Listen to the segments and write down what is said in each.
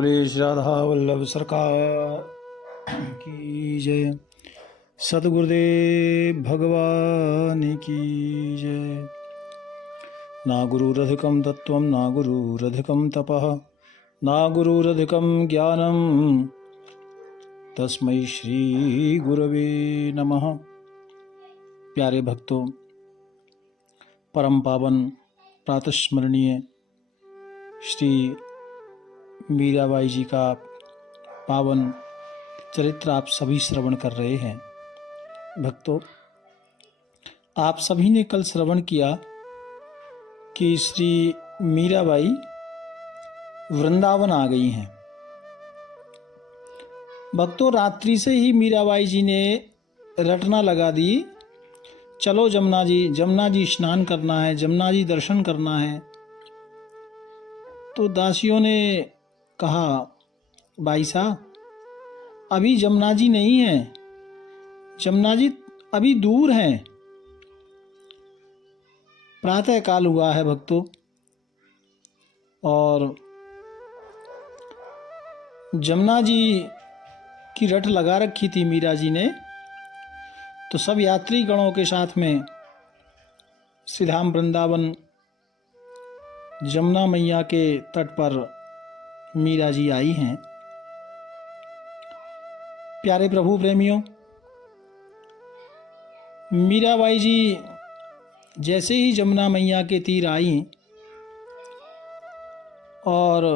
बोले श्री राधा वल्लभ सरकार की जय। सद्गुरुदेव भगवान की जय। ना गुरुरधिकं तत्त्वं ना गुरुरधिकं तपः ना गुरुरधिकं ज्ञानं तस्मै श्री गुरवे नमः। प्यारे भक्तों, परम पावन प्रातस्मरणीय श्री मीराबाई जी का पावन चरित्र आप सभी श्रवण कर रहे हैं। भक्तों, आप सभी ने कल श्रवण किया कि श्री मीराबाई वृंदावन आ गई हैं। भक्तों, रात्रि से ही मीराबाई जी ने रटना लगा दी, चलो जमुना जी स्नान करना है, जमुना जी दर्शन करना है। तो दासियों ने कहा, भाई साहब अभी जमुना जी नहीं है, जमुना जी अभी दूर हैं। प्रातः काल हुआ है भक्तों, और जमुना जी की रट लगा रखी थी मीरा जी ने। तो सब यात्री गणों के साथ में श्रीधाम वृंदावन जमुना मैया के तट पर मीरा जी आई हैं। प्यारे प्रभु प्रेमियों, मीराबाई जी जैसे ही जमुना मैया के तीर आई और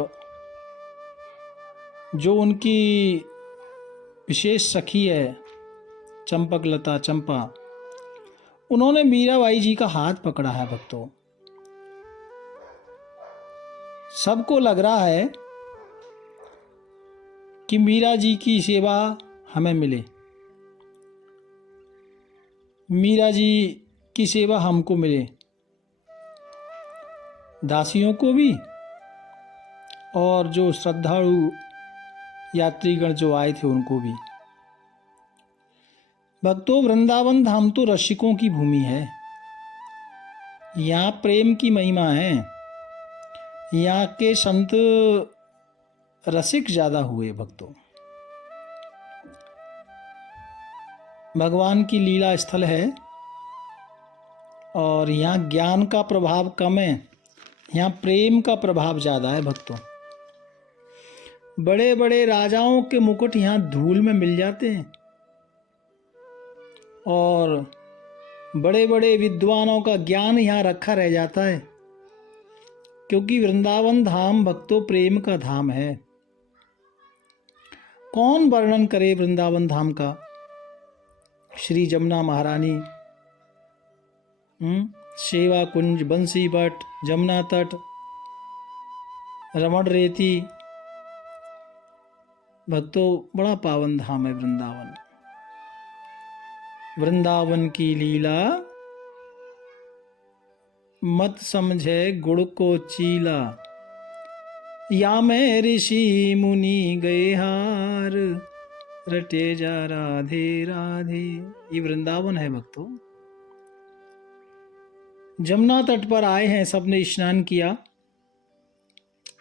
जो उनकी विशेष सखी है चंपकलता चंपा, उन्होंने मीराबाई जी का हाथ पकड़ा है। भक्तों, सबको लग रहा है कि मीरा जी की सेवा हमें मिले, मीरा जी की सेवा हमको मिले, दासियों को भी और जो श्रद्धालु यात्रीगण जो आए थे उनको भी। भक्तों, वृंदावन धाम तो रसिकों की भूमि है। यहाँ प्रेम की महिमा है। यहाँ के संत रसिक ज्यादा हुए। भक्तों, भगवान की लीला स्थल है और यहाँ ज्ञान का प्रभाव कम है, यहाँ प्रेम का प्रभाव ज़्यादा है। भक्तों, बड़े बड़े राजाओं के मुकुट यहाँ धूल में मिल जाते हैं और बड़े बड़े विद्वानों का ज्ञान यहाँ रखा रह जाता है, क्योंकि वृंदावन धाम भक्तों प्रेम का धाम है। कौन वर्णन करे वृंदावन धाम का। श्री जमुना महारानी, सेवा कुंज, बंसी बट, जमुना तट, रमण रेती। भक्तों, बड़ा पावन धाम है वृंदावन। वृंदावन की लीला मत समझे गुड़ को चीला, या मैं ऋषि मुनि गए हार, रटे जा राधे राधे। ये वृंदावन है भक्तों। जमुना तट पर आए हैं, सबने स्नान किया,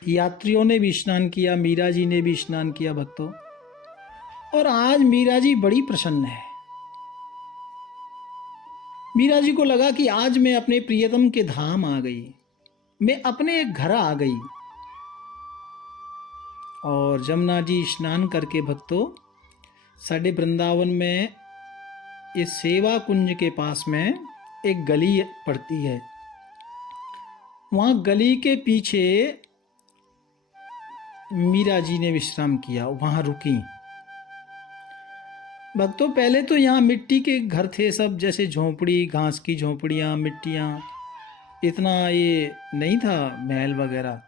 यात्रियों ने भी स्नान किया, मीरा जी ने भी स्नान किया भक्तों। और आज मीरा जी बड़ी प्रसन्न है। मीरा जी को लगा कि आज मैं अपने प्रियतम के धाम आ गई, मैं अपने घर आ गई। और जमुना जी स्नान करके भक्तों साढ़े वृंदावन में इस सेवा कुंज के पास में एक गली पड़ती है। वहाँ गली के पीछे मीरा जी ने विश्राम किया, वहाँ रुकी। भक्तों, पहले तो यहाँ मिट्टी के घर थे सब, जैसे झोंपड़ी, घास की झोंपड़ियाँ, मिट्टियाँ, इतना ये नहीं था महल वगैरह।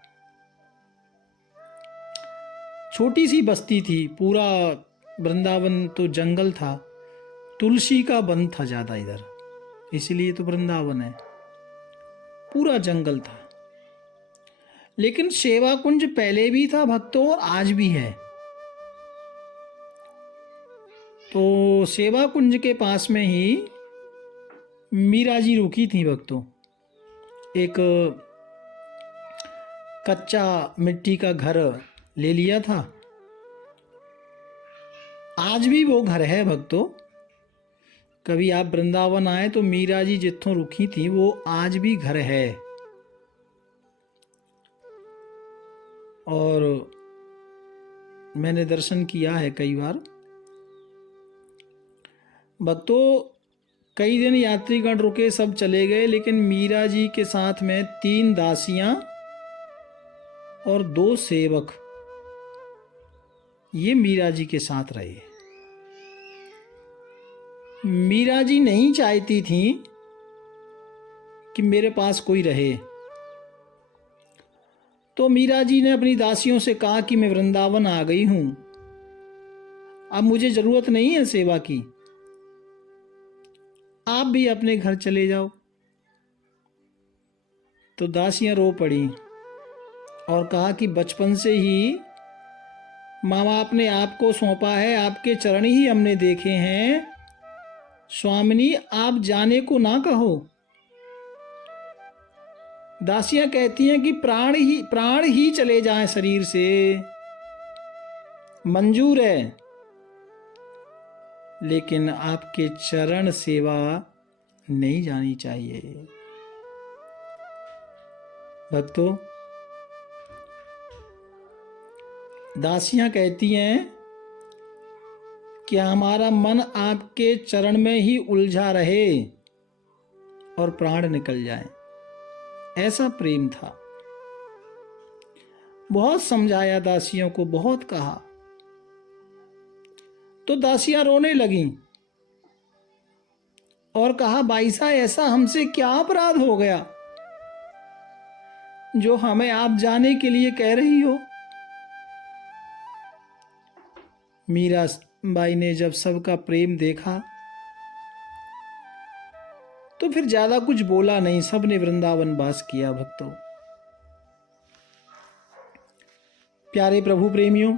छोटी सी बस्ती थी। पूरा वृंदावन तो जंगल था, तुलसी का वन था ज़्यादा इधर, इसलिए तो वृंदावन है। पूरा जंगल था। लेकिन सेवा कुंज पहले भी था भक्तों और आज भी है। तो सेवा कुंज के पास में ही मीरा जी रुकी थी भक्तों। एक कच्चा मिट्टी का घर ले लिया था। आज भी वो घर है भक्तों। कभी आप वृंदावन आए तो मीरा जी जिथों रुकी थी वो आज भी घर है। और मैंने दर्शन किया है कई बार। भक्तों कई दिन यात्रीगण रुके, सब चले गए, लेकिन मीरा जी के साथ में 3 दासियां और 2 सेवक ये मीरा जी के साथ रहे। मीरा जी नहीं चाहती थी कि मेरे पास कोई रहे, तो मीरा जी ने अपनी दासियों से कहा कि मैं वृंदावन आ गई हूं, अब मुझे जरूरत नहीं है सेवा की, आप भी अपने घर चले जाओ। तो दासियां रो पड़ी और कहा कि बचपन से ही माँ बाप ने आपको सौंपा है, आपके चरण ही हमने देखे हैं, स्वामिनी आप जाने को ना कहो। दासियां कहती हैं कि प्राण ही चले जाएं शरीर से, मंजूर है, लेकिन आपके चरण सेवा नहीं जानी चाहिए। भक्तों दासियां कहती हैं कि हमारा मन आपके चरण में ही उलझा रहे और प्राण निकल जाए, ऐसा प्रेम था। बहुत समझाया दासियों को, बहुत कहा, तो दासियां रोने लगीं और कहा बाईसा ऐसा हमसे क्या अपराध हो गया जो हमें आप जाने के लिए कह रही हो। मीरा बाई ने जब सबका प्रेम देखा तो फिर ज्यादा कुछ बोला नहीं, सबने वृंदावन वास किया। भक्तों प्यारे प्रभु प्रेमियों,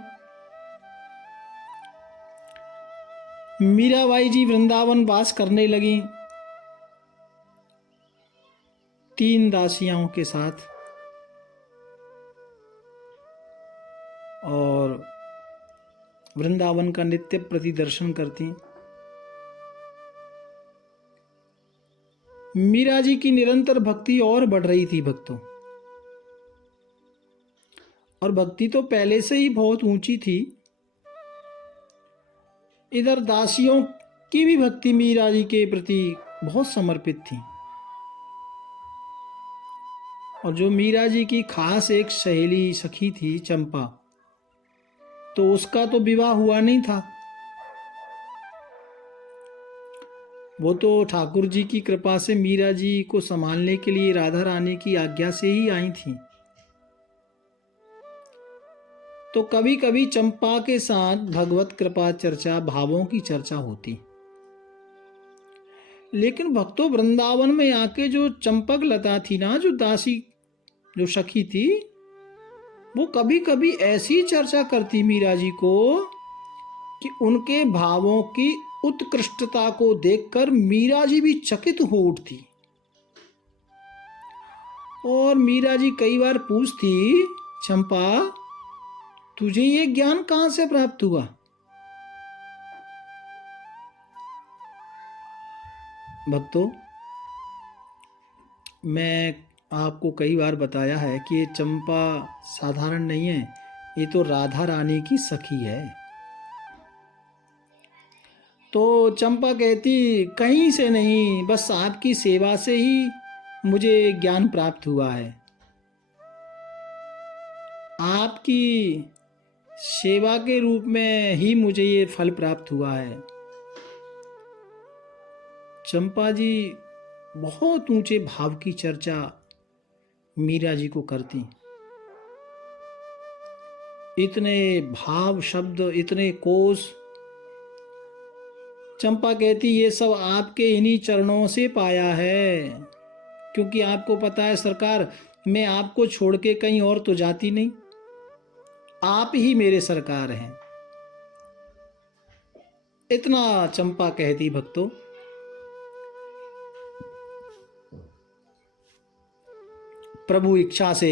मीराबाई जी वृंदावन वास करने लगी 3 दासियों के साथ, और वृंदावन का नित्य प्रति दर्शन करती। मीरा जी की निरंतर भक्ति और बढ़ रही थी भक्तों, और भक्ति तो पहले से ही बहुत ऊंची थी। इधर दासियों की भी भक्ति मीरा जी के प्रति बहुत समर्पित थी। और जो मीरा जी की खास एक सहेली सखी थी चंपा, तो उसका तो विवाह हुआ नहीं था। वो तो ठाकुर जी की कृपा से मीरा जी को संभालने के लिए राधा रानी की आज्ञा से ही आई थी। तो कभी कभी चंपा के साथ भगवत कृपा चर्चा, भावों की चर्चा होती। लेकिन भक्तों वृंदावन में आके जो चंपक लता थी ना, जो दासी, जो सखी थी, वो कभी कभी ऐसी चर्चा करती मीरा जी को कि उनके भावों की उत्कृष्टता को देखकर मीरा जी भी चकित हो उठती। और मीरा जी कई बार पूछती, चंपा तुझे ये ज्ञान कहां से प्राप्त हुआ? भक्तों मैं आपको कई बार बताया है कि ये चंपा साधारण नहीं है, ये तो राधा रानी की सखी है। तो चंपा कहती कहीं से नहीं, बस आपकी सेवा से ही मुझे ज्ञान प्राप्त हुआ है, आपकी सेवा के रूप में ही मुझे ये फल प्राप्त हुआ है। चंपा जी बहुत ऊंचे भाव की चर्चा मीरा जी को करती। इतने भाव शब्द, इतने कोश। चंपा कहती ये सब आपके इन्हीं चरणों से पाया है, क्योंकि आपको पता है सरकार, मैं आपको छोड़ के कहीं और तो जाती नहीं, आप ही मेरे सरकार हैं। इतना चंपा कहती भक्तों। प्रभु इच्छा से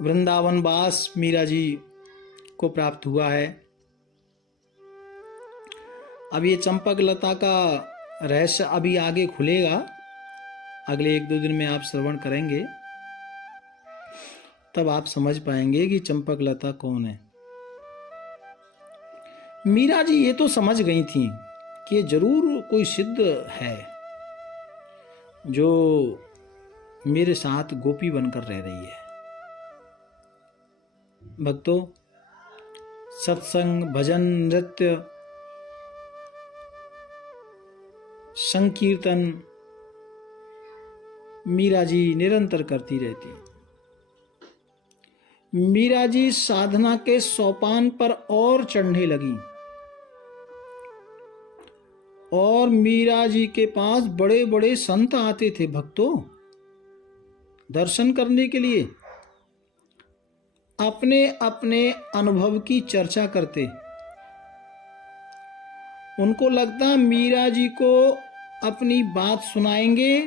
वृंदावन वास मीरा जी को प्राप्त हुआ है। अब ये चंपक लता का रहस्य अभी आगे खुलेगा, अगले 1-2 दिन में आप श्रवण करेंगे, तब आप समझ पाएंगे कि चंपक लता कौन है। मीरा जी ये तो समझ गई थी कि ये जरूर कोई सिद्ध है जो मेरे साथ गोपी बनकर रह रही है। भक्तों, सत्संग, भजन, नृत्य, संकीर्तन मीरा जी निरंतर करती रहती। मीरा जी साधना के सोपान पर और चढ़ने लगी और मीरा जी के पास बड़े बड़े संत आते थे भक्तों, दर्शन करने के लिए, अपने अपने अनुभव की चर्चा करते। उनको लगता मीरा जी को अपनी बात सुनाएंगे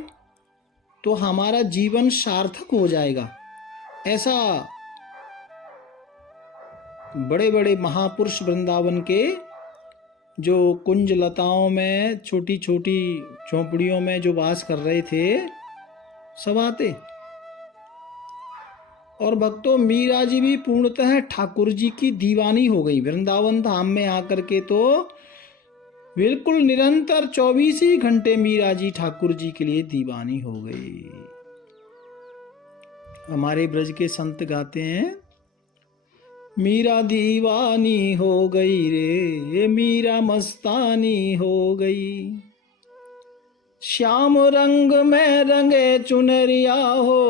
तो हमारा जीवन सार्थक हो जाएगा। ऐसा बड़े बड़े महापुरुष वृंदावन के जो कुंज लताओं में छोटी छोटी झोंपड़ियों में जो वास कर रहे थे, सब आते। और भक्तों, मीरा जी भी पूर्णतः ठाकुर जी की दीवानी हो गई। वृंदावन धाम में आकर के तो बिल्कुल निरंतर 24 ही घंटे मीरा जी ठाकुर जी के लिए दीवानी हो गई। हमारे ब्रज के संत गाते हैं, मीरा दीवानी हो गई रे, मीरा मस्तानी हो गई, श्याम रंग में रंगे चुनरिया हो,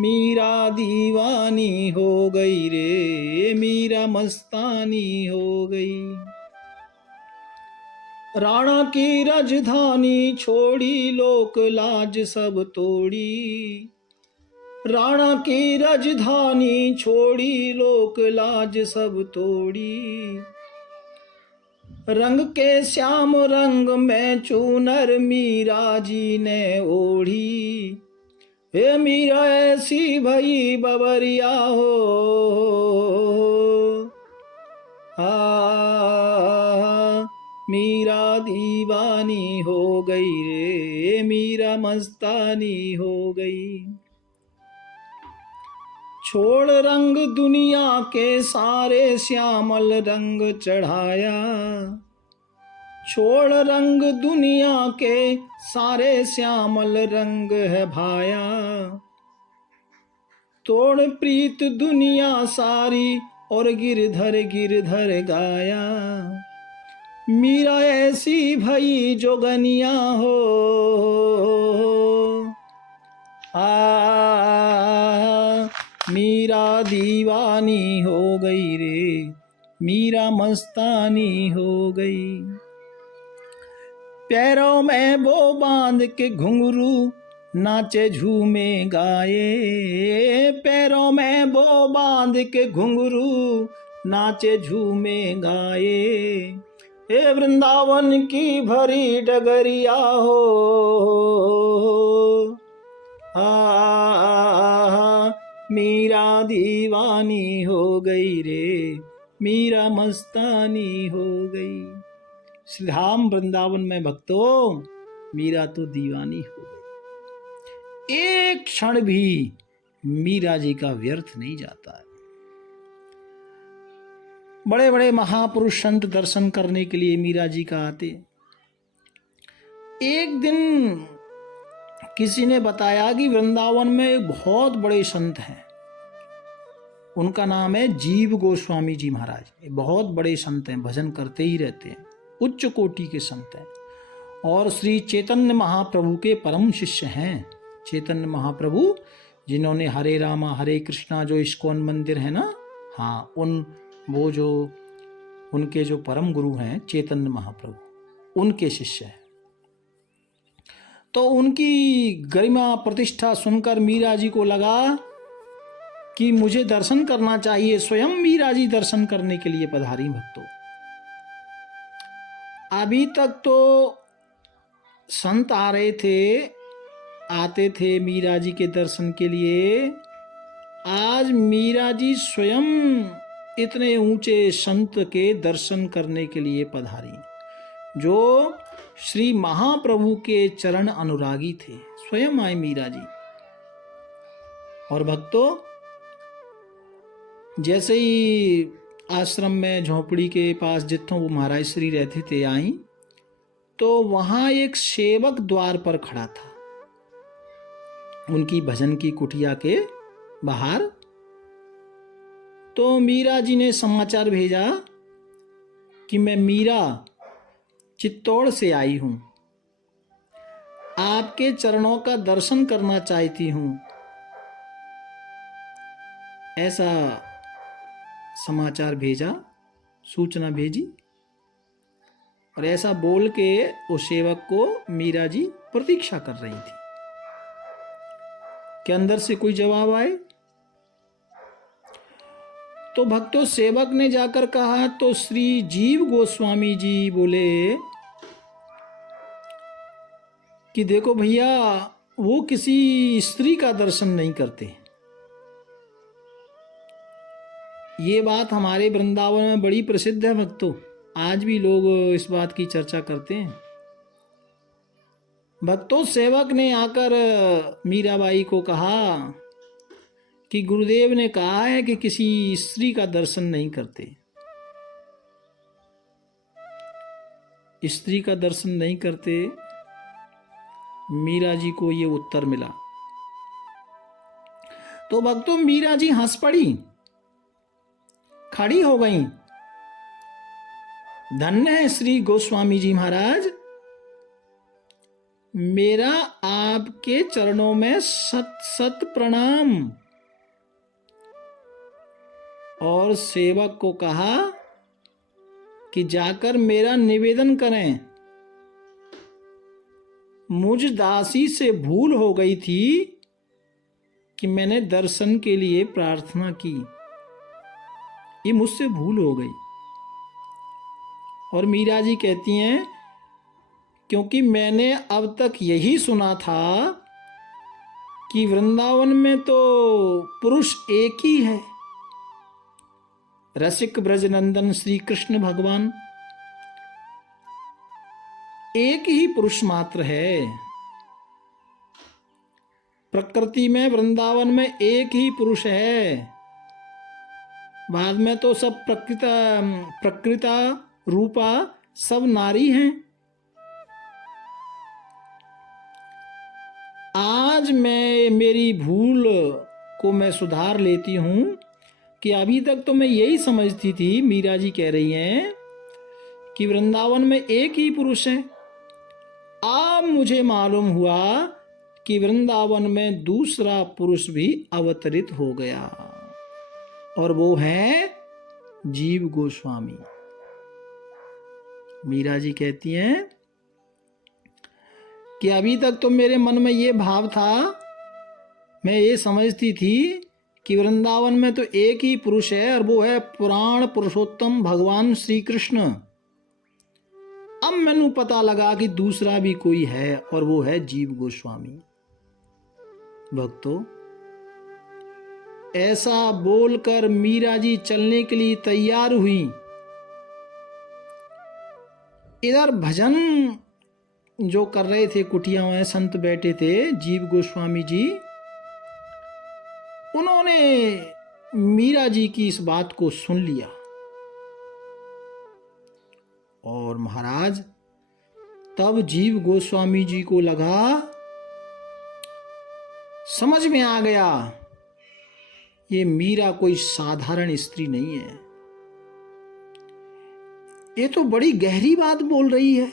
मीरा दीवानी हो गई रे, मीरा मस्तानी हो गई। राणा की राजधानी छोड़ी, लोक लाज सब तोड़ी, राणा की राजधानी छोड़ी, लोक लाज सब तोड़ी, रंग के श्याम रंग में चूनर मीरा जी ने ओढ़ी, हे मीरा ऐसी भई बबरिया हो, मीरा दीवानी हो गई रे, मीरा मस्तानी हो गई। छोड़ रंग दुनिया के सारे, श्यामल रंग चढ़ाया, छोड़ रंग दुनिया के सारे, श्यामल रंग है भाया, तोड़ प्रीत दुनिया सारी, और गिरधर गिरधर गाया, मीरा ऐसी भई जोगनिया हो, मीरा दीवानी हो गई रे, मीरा मस्तानी हो गई। पैरों में वो बांध के घुंघरू, नाचे झूमे गाए, पैरों में वो बांध के घुंघरू, नाचे झूमे गाए, हे वृंदावन की भरी डगरिया हो, मीरा दीवानी हो गई रे, मीरा मस्तानी हो गई। श्री धाम वृंदावन में भक्तों, मीरा तो दीवानी हो गई। एक क्षण भी मीरा जी का व्यर्थ नहीं जाता है। बड़े बड़े महापुरुष संत दर्शन करने के लिए मीरा जी का आते। एक दिन किसी ने बताया कि वृंदावन में एक बहुत बड़े संत हैं, उनका नाम है जीव गोस्वामी जी महाराज। बहुत बड़े संत हैं, भजन करते ही रहते हैं, उच्च कोटि के संत हैं और श्री चैतन्य महाप्रभु के परम शिष्य हैं। चैतन्य महाप्रभु जिन्होंने हरे रामा हरे कृष्णा जो इस्कॉन मंदिर है ना, हाँ, वो जो उनके जो परम गुरु हैं चैतन्य महाप्रभु, उनके शिष्य हैं। तो उनकी गरिमा प्रतिष्ठा सुनकर मीरा जी को लगा कि मुझे दर्शन करना चाहिए। स्वयं मीरा जी दर्शन करने के लिए पधारी। भक्तों, अभी तक तो संत आ रहे थे आते थे मीरा जी के दर्शन के लिए, आज मीरा जी स्वयं इतने ऊंचे संत के दर्शन करने के लिए पधारी, जो श्री महाप्रभु के चरण अनुरागी थे। स्वयं आए मीरा जी। और भक्तों, जैसे ही आश्रम में झोपड़ी के पास जितों वो महाराज श्री रहते थे आई, तो वहां एक सेवक द्वार पर खड़ा था, उनकी भजन की कुटिया के बाहर। तो मीरा जी ने समाचार भेजा कि मैं मीरा चित्तौड़ से आई हूं, आपके चरणों का दर्शन करना चाहती हूं। ऐसा समाचार भेजा, सूचना भेजी, और ऐसा बोल के उस सेवक को मीरा जी प्रतीक्षा कर रही थी कि अंदर से कोई जवाब आए। तो भक्तों, सेवक ने जाकर कहा तो श्री जीव गोस्वामी जी बोले कि देखो भैया, वो किसी स्त्री का दर्शन नहीं करते। ये बात हमारे वृंदावन में बड़ी प्रसिद्ध है भक्तों, आज भी लोग इस बात की चर्चा करते हैं। भक्तों, सेवक ने आकर मीराबाई को कहा कि गुरुदेव ने कहा है कि किसी स्त्री का दर्शन नहीं करते। स्त्री का दर्शन नहीं करते, मीरा जी को ये उत्तर मिला। तो भक्तों, मीरा जी हंस पड़ी, खड़ी हो गई। धन्य है श्री गोस्वामी जी महाराज, मेरा आपके चरणों में सत सत प्रणाम। और सेवक को कहा कि जाकर मेरा निवेदन करें, मुझ दासी से भूल हो गई थी कि मैंने दर्शन के लिए प्रार्थना की, ये मुझसे भूल हो गई। और मीरा जी कहती हैं, क्योंकि मैंने अब तक यही सुना था कि वृंदावन में तो पुरुष एक ही है, रसिक ब्रजनंदन श्री कृष्ण भगवान एक ही पुरुष मात्र है। प्रकृति में वृंदावन में एक ही पुरुष है, बाद में तो सब प्रकृता रूपा सब नारी हैं। आज मैं मेरी भूल को मैं सुधार लेती हूं कि अभी तक तो मैं यही समझती थी, मीरा जी कह रही हैं, कि वृंदावन में एक ही पुरुष है। अब मुझे मालूम हुआ कि वृंदावन में दूसरा पुरुष भी अवतरित हो गया, और वो है जीव गोस्वामी। मीरा जी कहती हैं कि अभी तक तो मेरे मन में ये भाव था, मैं ये समझती थी कि वृंदावन में तो एक ही पुरुष है और वो है पुराण पुरुषोत्तम भगवान श्री कृष्ण। अब मैनू पता लगा कि दूसरा भी कोई है और वो है जीव गोस्वामी। भक्तों, ऐसा बोलकर मीरा जी चलने के लिए तैयार हुई। इधर भजन जो कर रहे थे कुटिया में संत बैठे थे, जीव गोस्वामी जी, उन्होंने मीरा जी की इस बात को सुन लिया। और महाराज, तब जीव गोस्वामी जी को लगा, समझ में आ गया, ये मीरा कोई साधारण स्त्री नहीं है, ये तो बड़ी गहरी बात बोल रही है।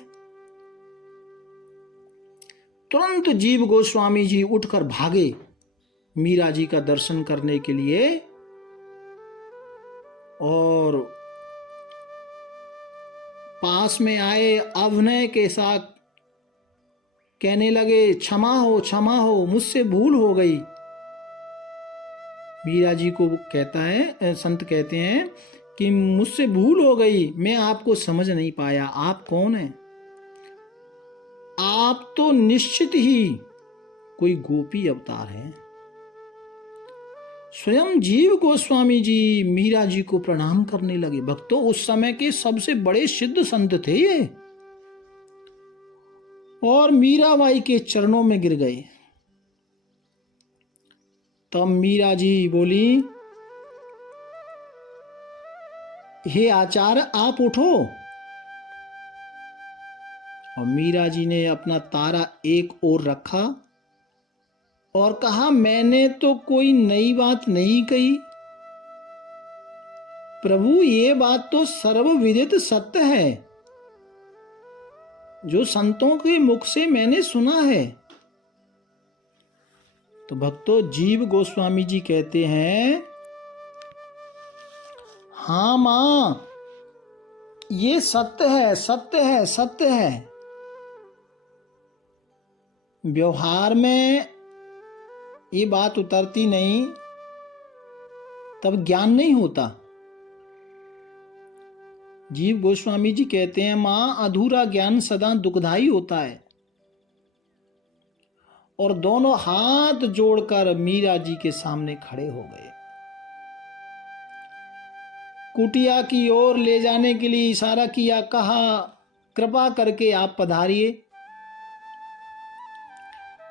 तुरंत जीव गोस्वामी जी उठकर भागे मीरा जी का दर्शन करने के लिए, और पास में आए अभिनय के साथ कहने लगे, क्षमा हो, मुझसे भूल हो गई। मीरा जी को कहता है, संत कहते हैं कि मुझसे भूल हो गई, मैं आपको समझ नहीं पाया, आप कौन हैं? आप तो निश्चित ही कोई गोपी अवतार है। स्वयं जीव गोस्वामी जी मीरा जी को प्रणाम करने लगे। भक्तों, उस समय के सबसे बड़े सिद्ध संत थे ये, और मीराबाई के चरणों में गिर गए। तब मीरा जी बोली, हे आचार्य, आप उठो। और मीरा जी ने अपना तारा एक ओर रखा और कहा, मैंने तो कोई नई बात नहीं कही प्रभु, ये बात तो सर्वविदित सत्य है, जो संतों के मुख से मैंने सुना है। तो भक्तों, जीव गोस्वामी जी कहते हैं, हाँ मां, ये सत्य है, सत्य है, सत्य है। व्यवहार में ये बात उतरती नहीं, तब ज्ञान नहीं होता। जीव गोस्वामी जी कहते हैं, मां, अधूरा ज्ञान सदा दुखदाई होता है। और दोनों हाथ जोड़कर मीरा जी के सामने खड़े हो गए। कुटिया की ओर ले जाने के लिए इशारा किया, कहा, कृपा करके आप पधारिए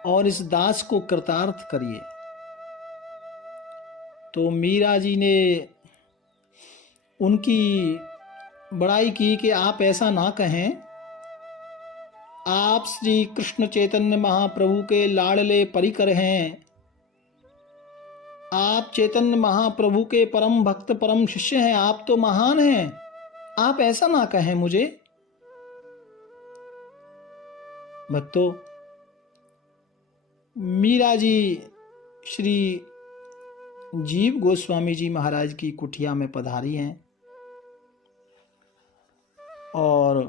और इस दास को कृतार्थ करिए। तो मीरा जी ने उनकी बड़ाई की कि आप ऐसा ना कहें, आप श्री कृष्ण चैतन्य महाप्रभु के लाडले परिकर हैं, आप चैतन्य महाप्रभु के परम भक्त परम शिष्य हैं, आप तो महान हैं, आप ऐसा ना कहें मुझे। भक्तों, मीरा जी श्री जीव गोस्वामी जी महाराज की कुटिया में पधारी हैं और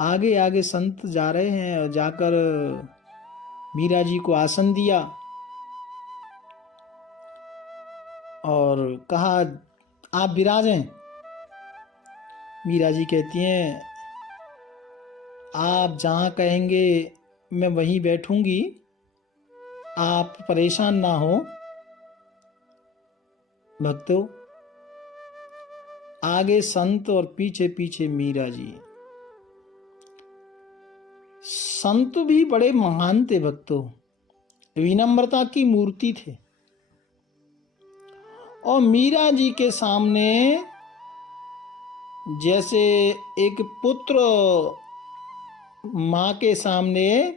आगे आगे संत जा रहे हैं और जाकर मीरा जी को आसन दिया और कहा, आप विराजें। मीरा जी कहती हैं, आप जहाँ कहेंगे मैं वहीं बैठूंगी, आप परेशान ना हो। भक्तों, आगे संत और पीछे पीछे मीरा जी। संत भी बड़े महान थे भक्तों, विनम्रता की मूर्ति थे। और मीरा जी के सामने जैसे एक पुत्र माँ के सामने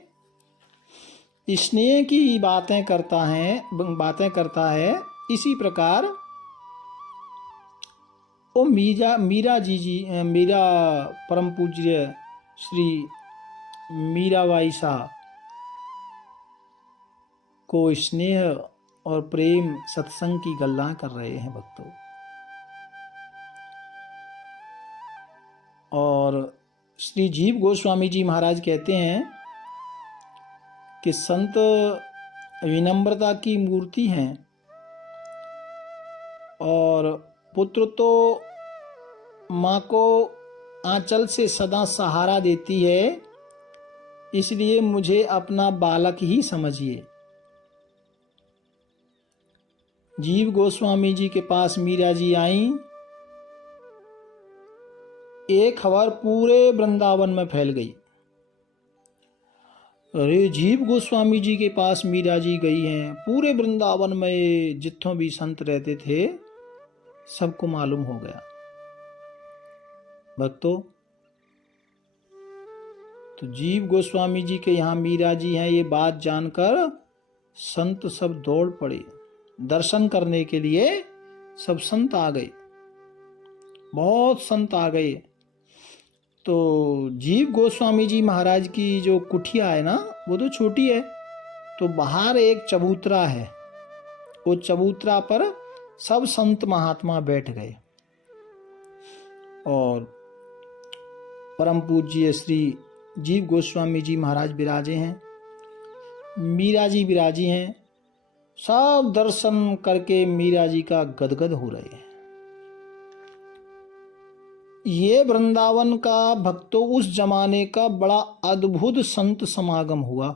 स्नेह की बातें करता है, इसी प्रकार वो मीरा परम पूज्य श्री मीराबाई साहब को स्नेह और प्रेम सत्संग की गल्ला कर रहे हैं भक्तों। और श्री जीव गोस्वामी जी महाराज कहते हैं कि संत विनम्रता की मूर्ति हैं और पुत्र तो माँ को आंचल से सदा सहारा देती है, इसलिए मुझे अपना बालक ही समझिए। जीव गोस्वामी जी के पास मीरा जी आईं, एक खबर पूरे वृंदावन में फैल गई। अरे, जीव गोस्वामी जी के पास मीरा जी गई हैं। पूरे वृंदावन में जितों भी संत रहते थे सबको मालूम हो गया। भक्तों, तो जीव गोस्वामी जी के यहाँ मीरा जी हैं, ये बात जानकर संत सब दौड़ पड़े। दर्शन करने के लिए सब संत आ गए, बहुत संत आ गए। तो जीव गोस्वामी जी महाराज की जो कुटिया है ना, वो तो छोटी है, तो बाहर एक चबूतरा है, वो चबूतरा पर सब संत महात्मा बैठ गए और परम पूज्य श्री जीव गोस्वामी जी महाराज विराजे हैं, मीरा जी विराजी हैं। सब दर्शन करके मीरा जी का गदगद हो रहे हैं। ये वृंदावन का भक्तों उस जमाने का बड़ा अद्भुत संत समागम हुआ।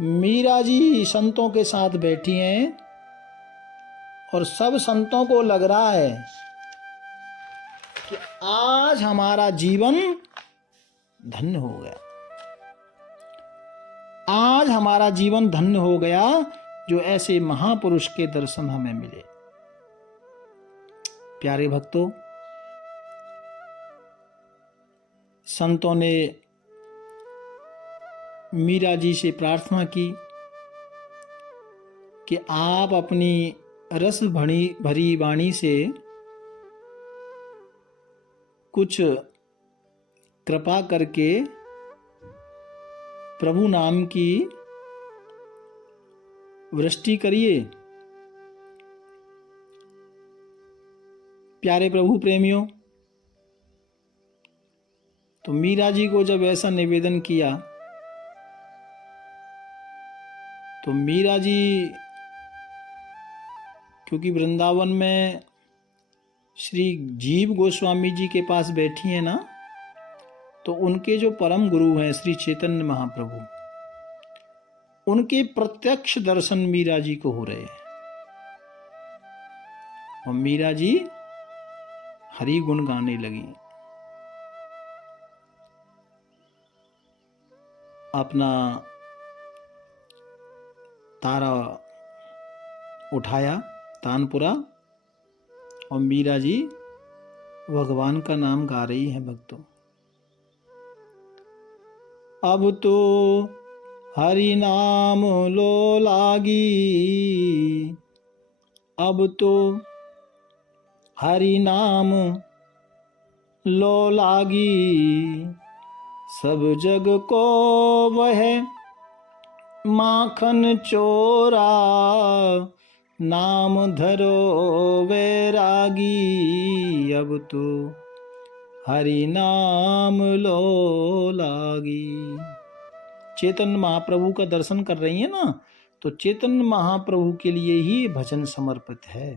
मीरा जी संतों के साथ बैठी हैं और सब संतों को लग रहा है कि आज हमारा जीवन धन्य हो गया, आज हमारा जीवन धन्य हो गया जो ऐसे महापुरुष के दर्शन हमें मिले। प्यारे भक्तों, संतों ने मीरा जी से प्रार्थना की कि आप अपनी रस भरी वाणी से कुछ कृपा करके प्रभु नाम की वृष्टि करिए। प्यारे प्रभु प्रेमियों, तो मीरा जी को जब ऐसा निवेदन किया तो मीरा जी क्योंकि वृंदावन में श्री जीव गोस्वामी जी के पास बैठी हैं ना, तो उनके जो परम गुरु हैं श्री चैतन्य महाप्रभु, उनके प्रत्यक्ष दर्शन मीरा जी को हो रहे हैं और मीरा जी हरि गुण गाने लगी। अपना तारा उठाया, तानपुरा, और मीरा जी भगवान का नाम गा रही हैं। भक्तों, अब तो हरि नाम लो लागी, अब तो हरि नाम लो लागी, सब जग को वह माखन चोरा, नाम धरो वैरागी, अब तो हरि नाम लो लागी। चैतन्य महाप्रभु का दर्शन कर रही है ना, तो चैतन्य महाप्रभु के लिए ही भजन समर्पित है।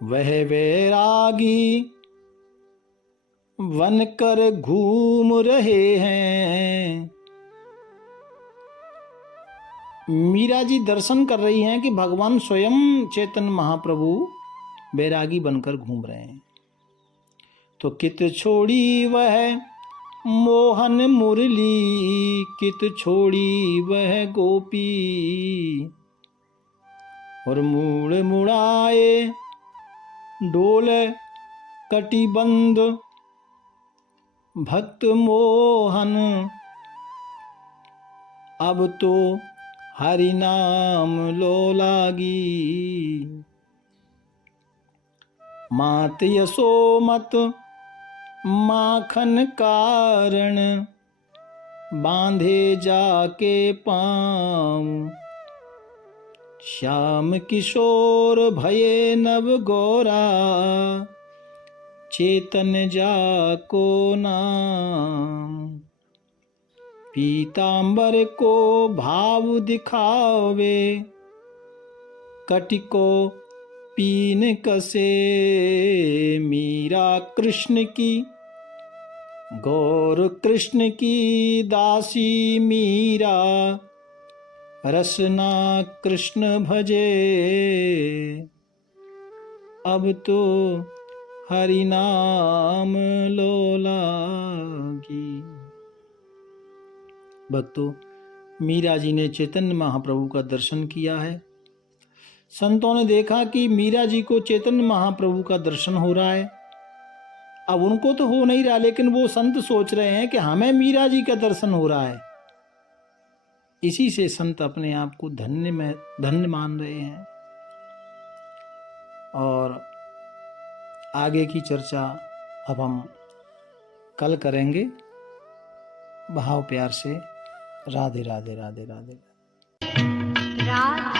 वह वैरागी वन कर घूम रहे हैं। मीरा जी दर्शन कर रही हैं कि भगवान स्वयं चैतन्य महाप्रभु बैरागी बनकर घूम रहे हैं। तो कित छोड़ी वह मोहन मुरली, कित छोड़ी वह गोपी, और मुड़ मुड़ाए डोल कटिबंध भक्त मोहन, अब तो हरि नाम लो लागी। मात यशोमत माखन कारण, बांधे जाके पाँव, श्याम किशोर भये नव गोरा, चेतन जाको नाम। पीतांबर को भाव दिखावे, कटिको पीन कसे, मीरा कृष्ण की गौर कृष्ण की दासी मीरा, रसना कृष्ण भजे, अब तो हरि नाम लो लागी। भक्तों, मीरा जी ने चैतन्य महाप्रभु का दर्शन किया है। संतों ने देखा कि मीरा जी को चैतन्य महाप्रभु का दर्शन हो रहा है। अब उनको तो हो नहीं रहा, लेकिन वो संत सोच रहे हैं कि हमें मीरा जी का दर्शन हो रहा है। इसी से संत अपने आप को धन्य मान रहे हैं। और आगे की चर्चा अब हम कल करेंगे। भाव प्यार से राधे राधे राधे राधे राधे।